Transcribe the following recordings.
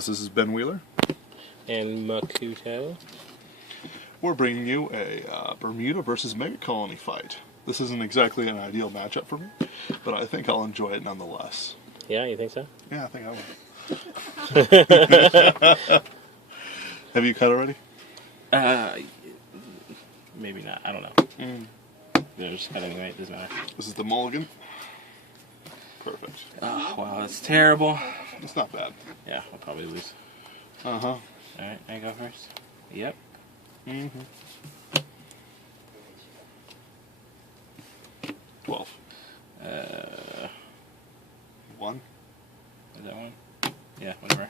guys, this is Ben Wheeler. And Makuto. We're bringing you a Bermuda versus Megacolony fight. This isn't exactly an ideal matchup for me, but I think I'll enjoy it nonetheless. Yeah, you think so? Yeah, I think I will. Have you cut already? Maybe not. I don't know. Yeah, just cut anyway. It doesn't matter. This is the mulligan. Perfect. Oh, wow, that's terrible. It's not bad. Yeah, I'll probably lose. Uh-huh. Alright, I go first. Yep. 12. 1. Is that one? Yeah, whatever.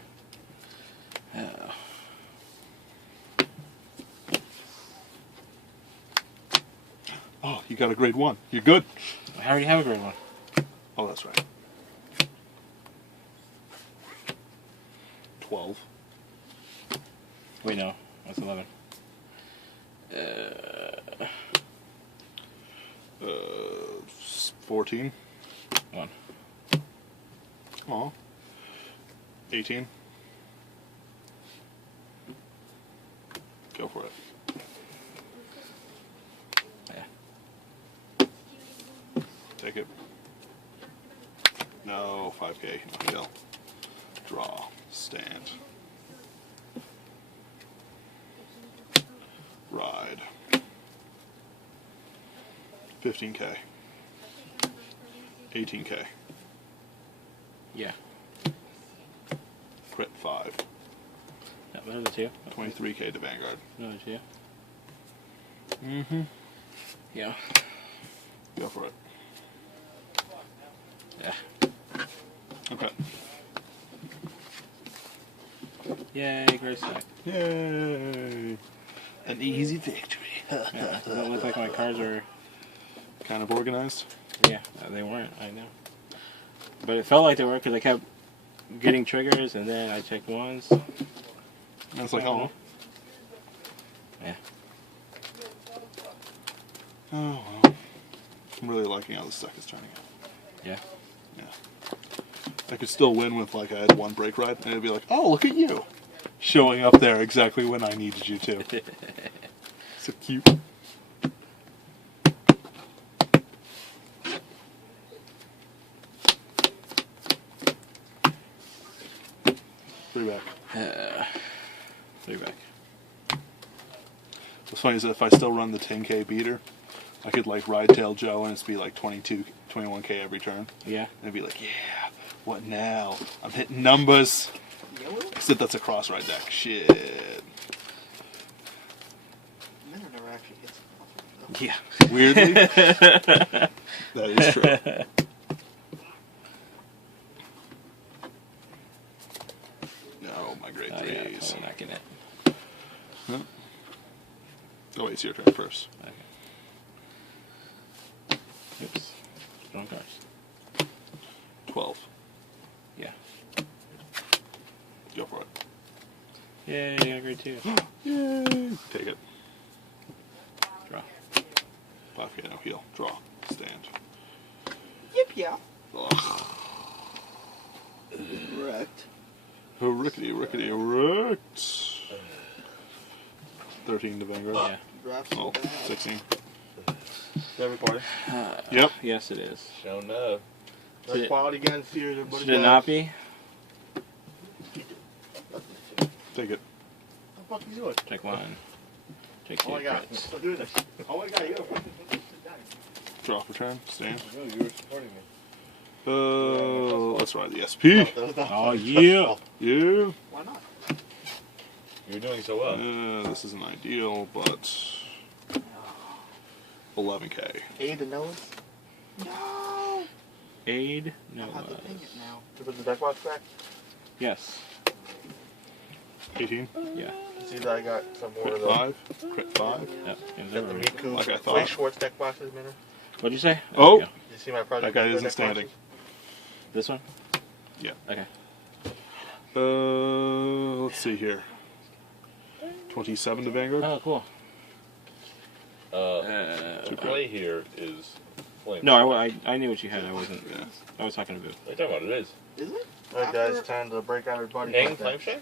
Oh, you got a grade 1. You're good. I already have a grade 1. Oh, that's right. 12. Wait, no. That's 11. 14. 1. Aw. 18. Go for it. Yeah. Take it. No, 5K. No deal. Draw. Stand. Ride. 15K. 18K. Yeah. Crit 5. Yeah, those are the two. 23K to Vanguard. Another two. Yeah. Go for it. Yeah. Okay. Yay, great stack. Yay! An easy victory. Yeah, it doesn't look like my cards are... Kind of organized? Yeah, they weren't, I know. But it felt like they were because I kept getting triggers and then I checked ones. And it's like, oh. Yeah. Oh, well. I'm really liking how this deck is turning out. Yeah. Yeah. I could still win with, like, I had one break ride, and it'd be like, oh, look at you! Showing up there exactly when I needed you to. So cute. Three back. 3 back. What's funny is that if I still run the 10K beater, I could like ride Tail Joe and it's be like 21K every turn. Yeah. And it'd be like, yeah, what now? I'm hitting numbers. Except that's a cross ride deck. Shit. Minna never actually hits cross. Yeah. Weirdly. That is true. No, my grade 3s. Yeah, probably not getting it. Huh? Oh wait, it's your turn first. Okay. Oops. Strong cards. 12. Yeah. Go for it. Yay, I got grade 2. Yay! Take it. Draw. 5K, no heal. Draw. Stand. Yip, yeah. Ugh. Wrecked. Rickety, rickety, wrecked. 13 to Vanguard. Yeah. Drops Oh, bad. 16. Every party. Yep. Yes, it is. Shown up. Should Like it- quality guns, fears, everybody. Should it not be? Take it. What the fuck you doing? Check 1. Check 2. Oh my god. crits. Stop doing this. Oh my god, you don't fucking sit down. Draw for turn. Stand. No, you were supporting me. Let's ride the SP. No, that was not Oh, fun. yeah. Yeah. Why not? You were doing so well. This isn't ideal, but 11K. Aid the Noahs? No! Aid? No. I'll have to ping it now. To put the deck box back? Yes. 18. Yeah. See that I got some more Crit of the... 5. Crit 5. Yep. Game's Got the over. Miku Like I thought. Ray Schwartz deck boxes, Minna. What'd you say? Oh! Yeah. Did you see my project? That guy deck isn't boxes? standing. This one? Yeah. Okay. Let's see here. 27 to Vanguard. Oh, cool. The play here is Flame. No, I knew what you had. I wasn't. Yeah. I was talking to Boo. What are you talking about? It is. Is it? Alright guys, time to break everybody. Hang flame shake?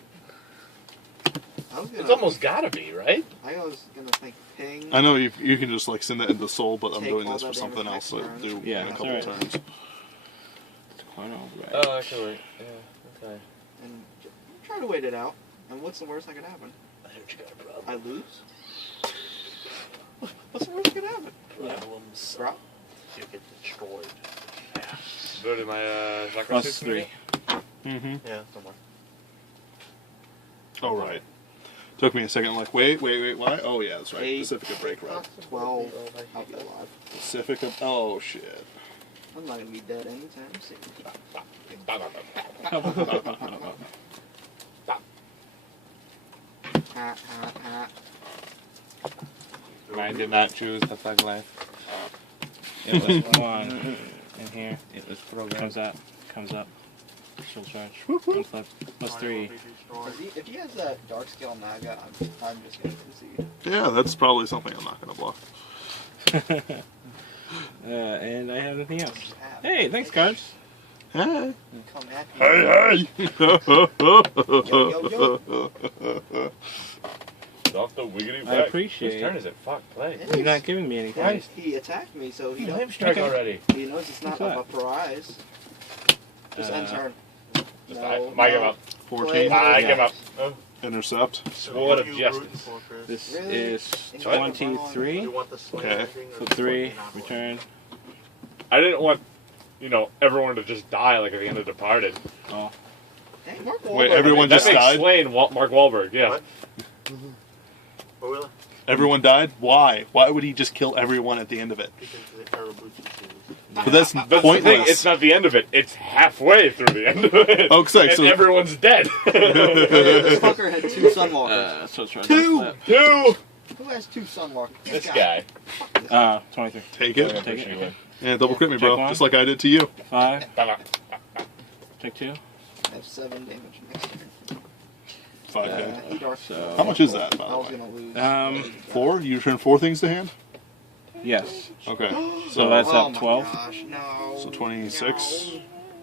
I was gonna, It's almost gotta be, right? I was gonna think ping. I know you can just like send that into soul, but I'm Take doing all this for that something damage else. So next do turn. Yeah, in a that's couple alright. turns. It's quite all right. Oh, actually, yeah. Okay. And try to wait it out. And what's the worst that could happen? I heard you got a problem. I lose? What's the worst that could happen? Problems. Drop? You get destroyed. Go to my chakra Plus 3. Mm-hmm. Yeah, somewhere. Oh right. Took me a second. Like wait. Why? Oh yeah, that's right. 8, Pacifica break ride. 12. I'll be alive. Pacifica. Oh shit. I'm not gonna be dead anytime soon. Ha ha ha. I did not choose the thug life. It was 1 in here. It was programmed. Comes up. Shield charge. Unflip. Plus 3. If he has that dark scale Naga, I'm just gonna concede. Yeah, that's probably something I'm not gonna block. And I have nothing else. Just have. Hey, thanks, cards. Hey. Come at me. Hey. Off the wiggity I appreciate Whose turn is it? Fuck, play. It You're is. not giving me anything. Right. He attacked me, so he Flame knows, strike Okay. already. he knows it's not What's a prize. Just end turn. Just No, I give up. 14. I give up. Intercept. Sword of Justice. This Really? is And 23. You want the swing Okay. ending or Flip the 3. swing Return. I didn't want, everyone to just die like at the end of Departed. Oh. Hey, Mark Wait, Wahlberg. everyone that just makes died? Slain Mark Wahlberg, yeah. What? Oh, really? Everyone died? Why? Why would he just kill everyone at the end of it? Because the Karabuchi series. But that's That's the pointless. thing, it's not the end of it. It's halfway through the end of it. Oh, sorry, and so- everyone's dead. This fucker had 2 Sunwalkers. So it's right. 2! Flip. Two! Who has 2 Sunwalkers? This guy. 23. Take it. Take it. Yeah, double crit me, Check bro. one. Just like I did to you. 5. Take 2. I have 7 damage next turn. 5K. He dark So- How much is that, by I the was way? gonna lose. 4? You return 4 things to hand? Yes. Okay. So that's Oh up my 12. gosh, no. So 26.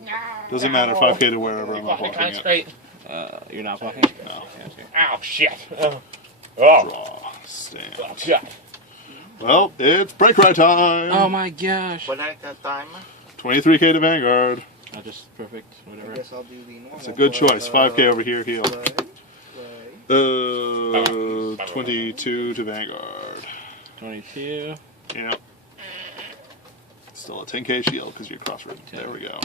No. Doesn't matter, 5K to wherever I'm not blocking it. straight. You're not blocking? No. Yeah, okay. Ow, shit. Oh. Draw. Stand. Oh, shit. Well, it's break ride time! Oh my gosh. But at that time, 23K to Vanguard. Just perfect. I Whatever. guess I'll do the normal. It's a good choice. 5K over here, heal. Play. 22 to Vanguard. 22. Yeah. Still a 10K shield because you're cross-ridden. There we go.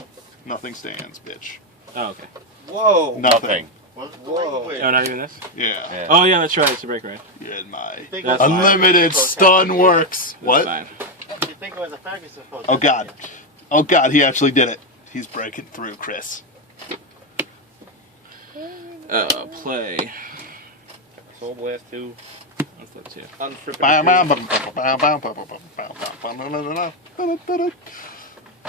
Nothing stands, bitch. Oh, okay. Whoa. Nothing. what's the Whoa. language? Oh, not even this? Yeah. Oh, yeah, that's right. It's a break ride. You had my Think That's it was fine. unlimited stun works. That's What? fine. You think it was a Ferguson post? Oh god. Oh god, he actually did it. He's breaking through, Chris. Play. Soul Blast 2. Unflip 2.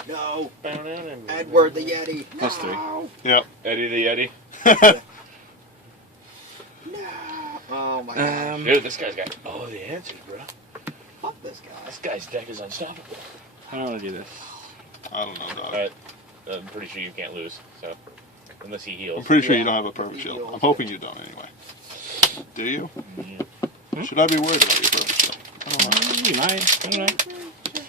No. Edward the Yeti. Plus 3. No. Yep. Eddie the Yeti. No. Oh my god. Dude, this guy's got all the answers, bro. Fuck this guy. This guy's deck is unstoppable. I don't want to do this. I don't know, dog. Alright. I'm pretty sure you can't lose, so. Unless he heals. I'm pretty sure you Yeah. don't have a perfect He shield. heals. I'm hoping you don't anyway. Do you? Hmm? Should I be worried about your perfect shield? I don't know. You might. I don't know.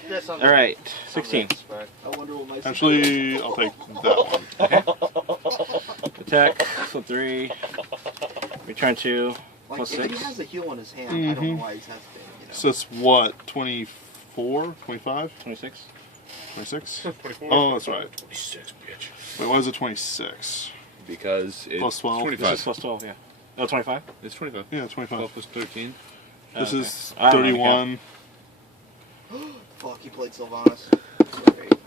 That's something- Alright. 16. Respect. I wonder what my Actually, I'll take that one. Attack. Flip 3. Return 2. Like, Plus if 6. he has a heal in his hand, I don't know why he's hesitating. You know? So it's what? 24? 25? 26. 26? 24. Oh, that's right. 26, bitch. Wait, why is it 26? Because it's Plus 12. 25. This is plus 12, yeah. Oh, 25? It's 25. Yeah, 25. plus 13. This Okay. is I don't know, 31. Fuck, he played Sylvanas.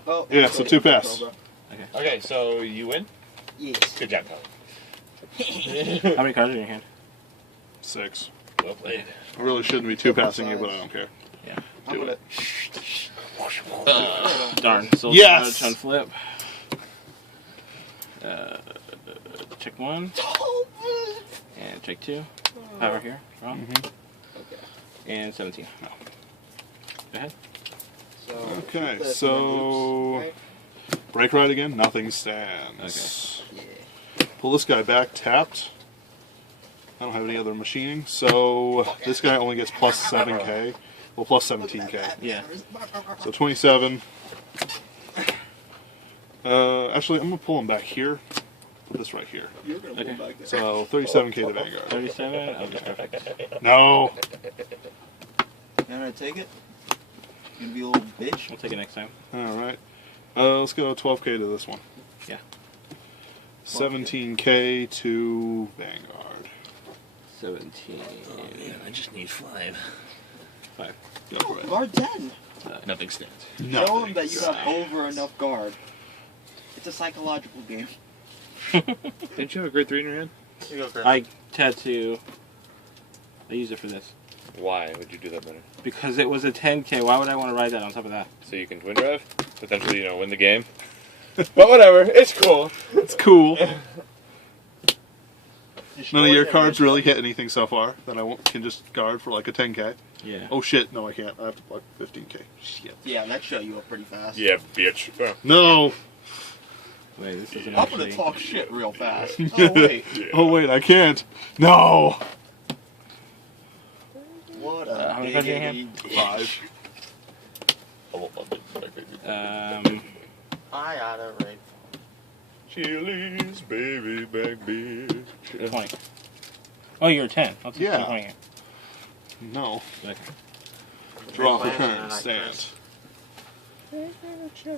Oh, Yeah, so 2 pass. Okay, so you win? Yes. Good job, Colin. How many cards are in your hand? 6. Well played. I really shouldn't be 2 passing you, but I don't care. Yeah. I'm Do gonna. it. Darn. Soul Yes! charge on flip. Check 1. And check 2. Power here. Wrong. Okay. And 17. No. Go ahead. So Okay, keep the so right? break ride again. Nothing stands. Yeah. Pull this guy back. Tapped. I don't have any other machining, so this guy only gets plus 7k. Well, plus 17k. Yeah. So 27. Actually, I'm gonna pull him back here. Put this right here. You're gonna Okay. pull back there. So 37k to Vanguard. 37. I'll just perfect. No. You gonna take it? You gonna be a little bitch? We'll take it next time. All right. Let's go 12k to this one. Yeah. 17k to Vanguard. 17. I just need 5. 5. Go for it. Guard 10. Nothing stands. Show him that you have over enough guard. It's a psychological game. Didn't you have a grade 3 in your hand? You go, Chris. I had to. I used it for this Why would you do that better? because it was a 10k. Why would I want to ride that on top of that? So you can twin drive, potentially, win the game. But whatever, it's cool. It's cool. Destroy None of your them. cards really hit anything so far that I can just guard for like a 10k. Yeah. Oh shit, no I can't. I have to block 15k. Shit. Yeah, that shut you up pretty fast. Yeah, bitch. No! Wait, this isn't I'm gonna actually. talk shit real fast. Oh wait. Yeah. Oh wait, I can't. No! What How a many cards do you have? biggity 5. I got it right. Chili's baby back bitch. 20. Oh, you're 10. I'll take Yeah. 20 here. No. Okay. Draw for Big turn. plan, Stand. Big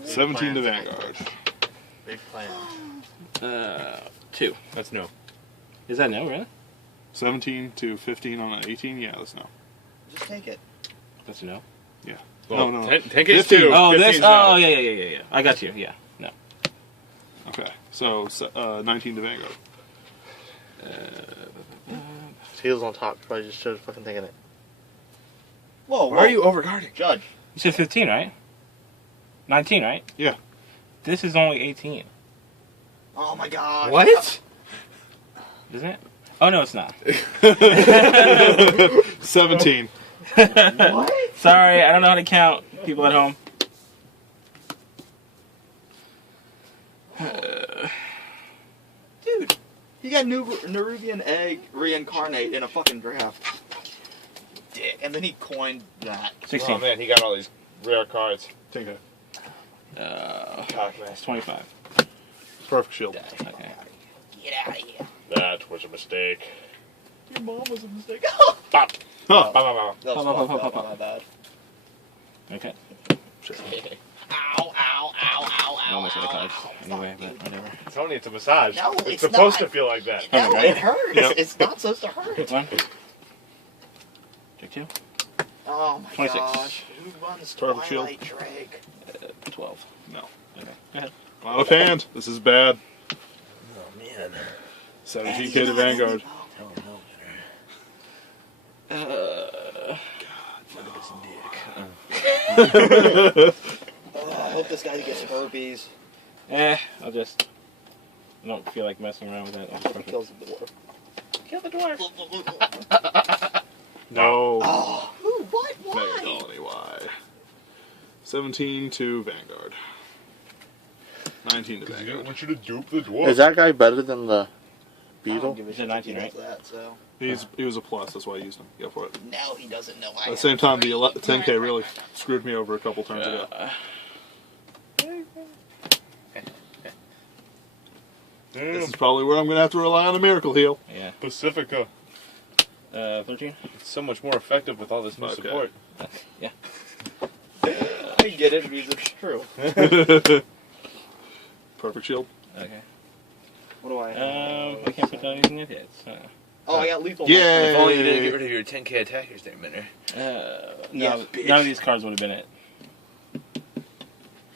17 to plan. Vanguard. Big plan. 2. That's no. Is that no, really? 17 to 15 on an 18? Yeah, that's no. Just take it. That's a no. Well, No. 10K's 15. 2. Oh, 15's this. no. Oh, yeah. I got you. Yeah. No. Okay, so 19 to Vanguard. Heels on top. Probably just should have fucking taken it. Whoa, Why are you overguarding? Judge? You said 15, right? 19, right? Yeah. This is only 18, Oh my god. What? isn't it? Oh no, it's not. 17. What? Sorry, I don't know how to count. People at home. Dude, he got Nerubian egg reincarnate in a fucking draft. Dick. And then he coined that. 16. Oh man, he got all these rare cards. Take it. It's 25. Perfect shield. Okay. Get out of here. That was a mistake. Your mom was a mistake. Bop. Huh. Bop, bop, That was Pop, fucked pop, up, pop, my bad. Okay. Ow, ow, ow, ow, I almost ow, had the cards. ow. Anyway, but whatever. bop. Tony, it's a massage. No, it's it's supposed not. to feel like that. No, Okay. it hurts. Yep. It's not supposed to hurt. 1. Check 2. Oh my 26. gosh. Who runs Perfect shield. Twilight Drake? 12. No. Okay. Go ahead. Out of hand. This is bad. Oh man. 17k to Vanguard. Tell him no better. Oh, I hope this guy gets herpes. I'll just. I don't feel like messing around with that. I'll just He press it. kills the dwarf. Kill the dwarf. No. Oh, who? What? Why? Megacolony, why? 17 to Vanguard. 19 to I didn't Vanguard. want you to dupe the dwarf. Is that guy better than the I don't beetle? give a He's shit a if he 19, does right? That, so. He was a plus, that's why I used him. Go for it. No, he doesn't know. At the same time, the 10k really screwed me over a couple turns ago. Damn. This is probably where I'm going to have to rely on a miracle heal. Yeah. Pacifica. 13. It's so much more effective with all this new Okay. support. Yeah. I get it because it's true. Perfect shield. Okay. What do I have? I can't put down using it yet. So. Oh, I got lethal. Yay! If only you didn't get rid of your 10k attackers there, Minner. Yeah, No, bitch. none of these cards would have been it.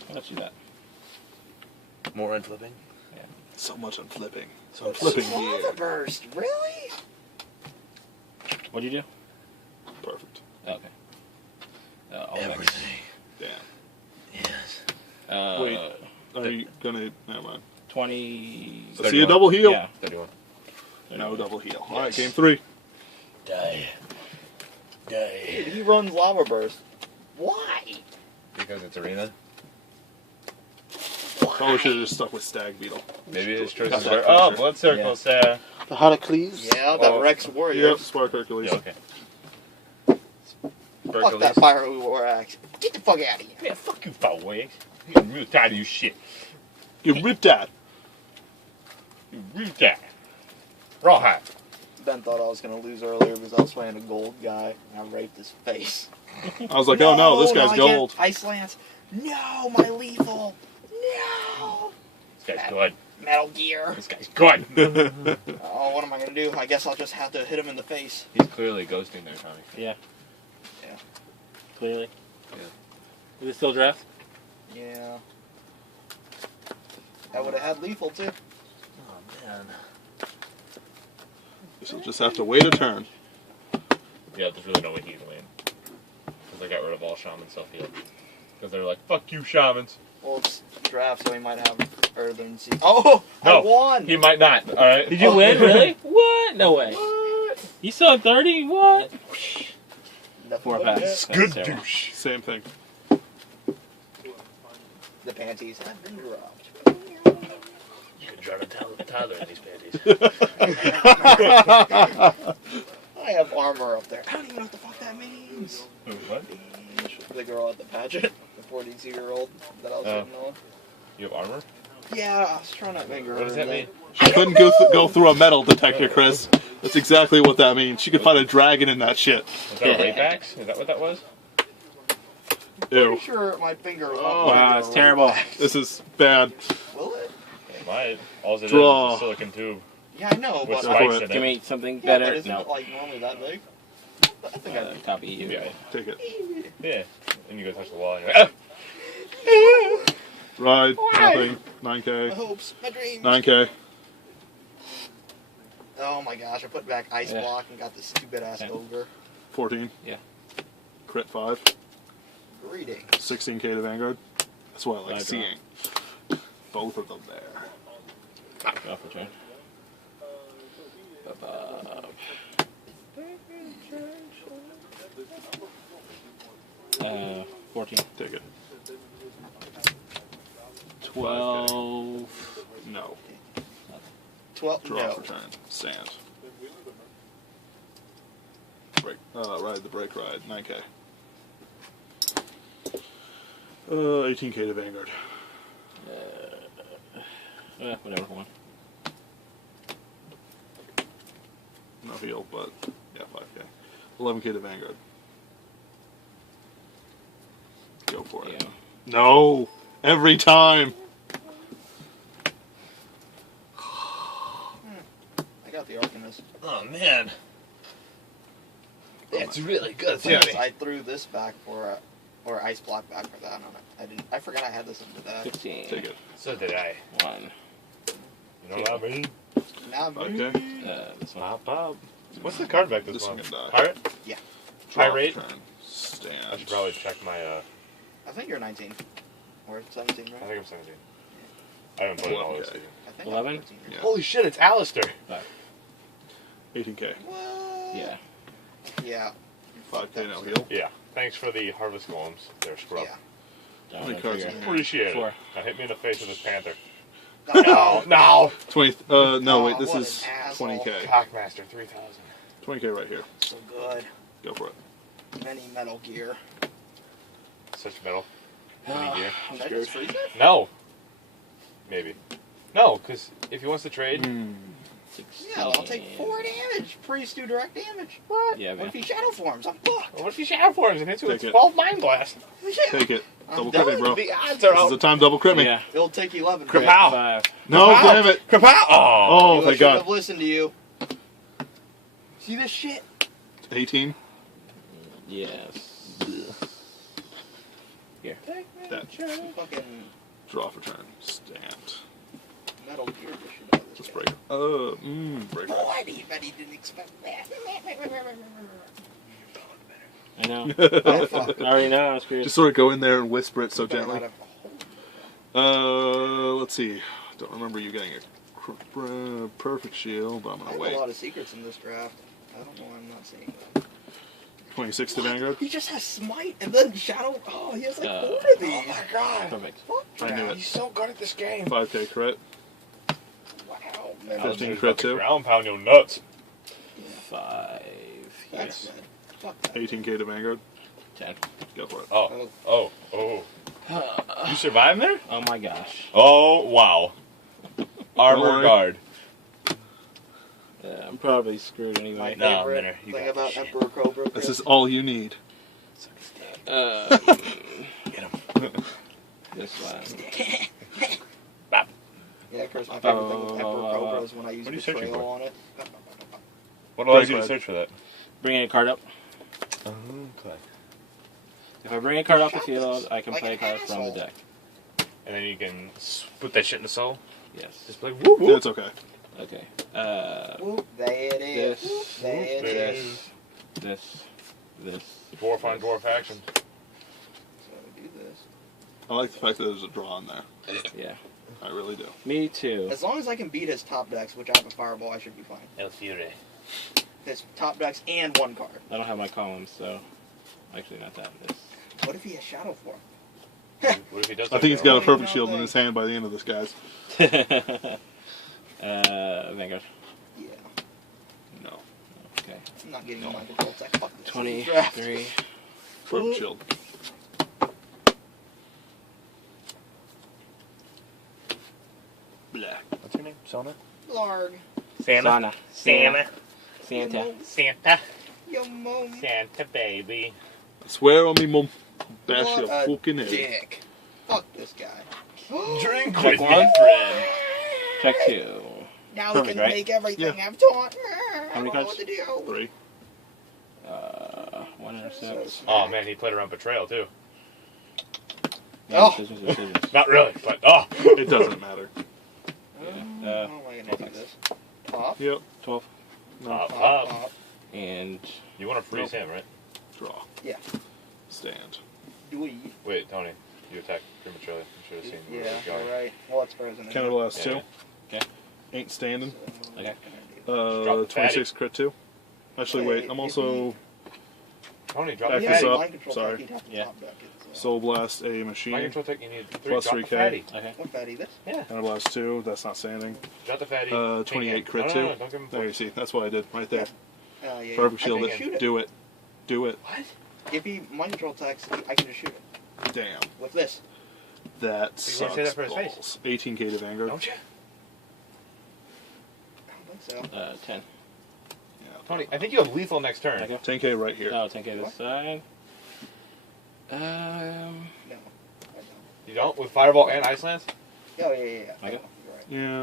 I'll let you that. More unflipping. So much I'm flipping. So I'm I'm flipping Lava weird. burst, really? What'd you do? Perfect. Oh, okay. All next. Everything. Damn. Yes. Wait. Are you going to... Never mind. 20. I see a double heal. Yeah. 31. No double heal. Alright, game 3. Die. Dude, Die. he runs lava burst. Why? Because it's arena. Probably should have just stuck with Stag Beetle. Maybe his choice Got is that where. Oh, pressure. blood circles. The Heracles. Yeah, that Oh. Rex Warrior. Yep, Spark Hercules. Yeah, okay. Fuck that Fire War Axe. Get the fuck out of here. Man, fuck you, foul wags. I'm real tired of you shit. You ripped that. You real tired. Rawhide. Ben thought I was gonna lose earlier because I was playing a gold guy and I raped his face. I was like, oh no, this guy's I gold. can't. Ice Lance. No, my lethal. No. This guy's good. Metal Gear. This guy's good. Oh, what am I gonna do? I guess I'll just have to hit him in the face. He's clearly ghosting there, Tommy. Yeah. Clearly. Yeah. Is it still draft? Yeah. I would have had lethal too. Oh man. Guess you'll just have to wait a turn. Yeah, there's really no way he can win. Because I got rid of all shaman self-heal. Because they're like, fuck you, shamans. Well, it's draft, so he might have further than see. Oh, No, I won. He might not, alright? Did you win? Really? What? No way. You still at 30? What? Nothing 4 but packs. Good That's terrible. douche. Same thing. The panties have been dropped. You can drown a toddler in these panties. I have armor up there. I don't even know what the fuck that means. What? The girl at the pageant, the 42-year-old that I was hitting on. You have armor? Yeah, I was trying to finger What does that mean? She couldn't go through a metal detector, Chris. That's exactly what that means. She could find a dragon in that shit. Was that a rape axe? Is that what that was? Ew. Pretty sure my finger was Oh, Wow, it's terrible. This is bad. Will it? It might. All it is Draw. a silicon tube Yeah, I know, with but spikes in Give it. me something yeah, better. but isn't No. it like normally that big? I think I Copy you. Yeah. Take it. Yeah. And you go touch the wall and you're like, ah! Ride. Why? Nothing. my 9k. hopes, my dreams. 9k. Oh my gosh, I put back ice Yeah. block and got this stupid ass Okay. ogre. 14. Yeah. Crit 5. Greetings. 16k to Vanguard. That's what I like I seeing. Both of them there. Off return. 14. Take it. 12. No. 12. Draw No. for turn. Stand. Break. Ride the break ride. 9k. 18k to Vanguard. Whatever, one. No heal, but yeah, 5k. 11k to Vanguard. Go for it. Yeah. No! Every time! I got the Arcanist. Oh man. That's really good. Yes, Timmy. I threw this back for or ice block back for that. I didn't. I forgot I had this in the deck. 15. Take it. So did I. 1. You know what I mean? Now, Okay. This one. Pop, pop. What's the card back this This one month? can die. Pirate? Yeah. Draw High rate? for turn. Stand. I should probably check my, I think you're 19 or 17, I right? think I'm 17. I haven't played it all this Okay. season. I think 11? I'm 14. Yeah. Holy shit, it's Alistair! 18k. What? Yeah. Yeah. 5k no heal. Yeah. Thanks for the harvest golems. They're scrub. Yeah. How many cards in here? Appreciate it. 4. Now hit me in the face with this panther. No. No! 20. No, wait. This what is an asshole. 20k. Cockmaster 3000. 20k right here. So good. Go for it. Many Metal Gear. Such metal. Mini gear. Should I just freeze it? No! Maybe. No, because if he wants to trade, 16. Yeah, I'll take 4 damage. Priest do direct damage. What? Yeah, What man. if he shadow forms? I'm fucked. what if he shadow forms and hits you with Take it. 12 Mind Blast? Yeah. Take it. I'm Double crit me, done. bro. The This odds are is out. the time double crit me. Yeah. It'll take 11. Crap. right? Ow. 5. No, Kapow! damn it. Kapow! Oh! Oh, I thank should God. have listened to you. See this shit? 18. Yes. Here. That. Fucking Draw for turn. Stand. Metal Gear the shit out of this Just guy. break. Break. Oh, I bet he didn't expect that. I know. Oh, fuck. I already know. I was curious. Just sort of go in there and whisper it so Better gently. not have- Let's see. Don't remember you getting a perfect shield, but I'm I gonna have wait. a lot of secrets in this draft. I don't know why I'm not seeing them. 26 to Vanguard. He just has Smite and then Shadow. Oh, he has like 4 of these. Oh my god. Perfect. I knew He's it. so good at this game. 5k crit. Wow, man. 15 crit too. Ground pound your nuts. 5. That's Yes. good. Fuck that. 18k to Vanguard. 10. Go for it. Oh. You survived there? Oh my gosh. Oh, wow. Armor worry. guard. I'm probably screwed My anyway. No, favorite Minner, you thing got about this shit. Emperor Cobra. This is all you need. Uh, Get him. this one. Yeah, Chris, my favorite thing with Emperor Oh, Cobra is when I use What are you searching Betrayal for? on it. What allows you Break to search for that? Bringing a card up. Okay. If I bring a card off the field, I can Like play a an card from the asshole. deck. And then you can put that shit in the soul. Yes. Just like whoop whoop. It's okay. Okay. Whoop, there it is. This. Whoop, there it is. This. Dwarf on dwarf action. So we do this. I like the fact that there's a draw in there. Yeah. I really do. Me too. As long as I can beat his top decks, which I have a Fireball, I should be fine. El Fury. His top decks and 1 card. I don't have my columns, so actually not that. This. What if he has Shadow Form? What if he does? I think he's that? got a What do you perfect know shield in thing? his hand by the end of this, guys. Vanguard. Yeah. No. Okay. I'm not getting my control tech. Fuck this. 23. Perfect shield. Blah. What's your name? Sona. Larg. Sana. Santa. Santa. Santa. Yo, mom. Santa baby. I swear on me, mum. Bash What your a fucking head. dick. Fuck this guy. Drink Check with one. me, friend. Check 2. Now Perfect, we can right? make everything Yeah. I've taught. How many I don't know cards? what to do. 3. 1 or So 6. Oh man, he played around betrayal too. Oh. Decisions. Not really, but oh. It doesn't matter. How am I gonna do this? Pop. Yep. 12. No. Pop, Pop. pop. Pop. And You want to freeze him, right? Draw. Yeah. Stand. Do we? Wait, Tony, you attacked prematurely. You should have seen where Yeah, he was going. you're right. Well, it's frozen. Counter blast Yeah. 2. Okay. Ain't standing. Okay. Drop the 26 crit 2. Actually, wait. Wait, I'm if also Tony, drop Back the this fatty. up. Mind control Sorry. tech, he'd have to Yeah. top deck it, so. Soul Blast a Mind machine. control tech, you need 3. Plus Drop 3K. the fatty. Okay. What fatty this? Yeah. Counter blast 2. That's not standing. Drop the fatty. 28 crit no, 2. no, no, don't give him There you force. see. That's what I did right there. Yeah. Perfect I shield can it. shoot it. Do it. Do it. What? If he mind control techs, I can just shoot it Damn. with this. That You sucks wouldn't say that for his face. balls. 18k to Vanguard. Don't you? I don't think so. 10. Yeah. Tony, I think you have lethal next turn. Okay. 10k right here. No, 10k this What? side. No, I don't. You don't? With Fireball and Icelands? Oh yeah. Okay. You're Yeah.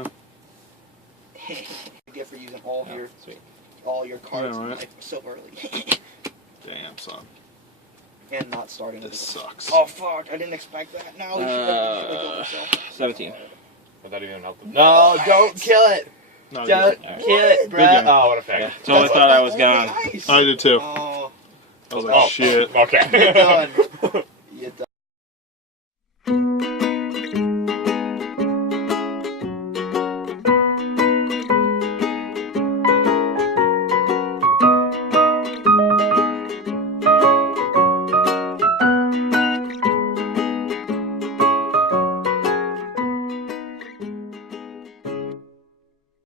right. Gift for using all Oh, your sweet. cards Yeah, in right. life so early, Damn, son. and not starting with This the- sucks. Oh fuck! I didn't expect that. No, he should have killed himself. 17. Would that even help them? No, don't kill it. Not Don't good. kill it, Good bruh. game. Oh, what a fact. Yeah, totally thought I was gone. Nice. I did too. Oh, I was like, shit. Okay. done.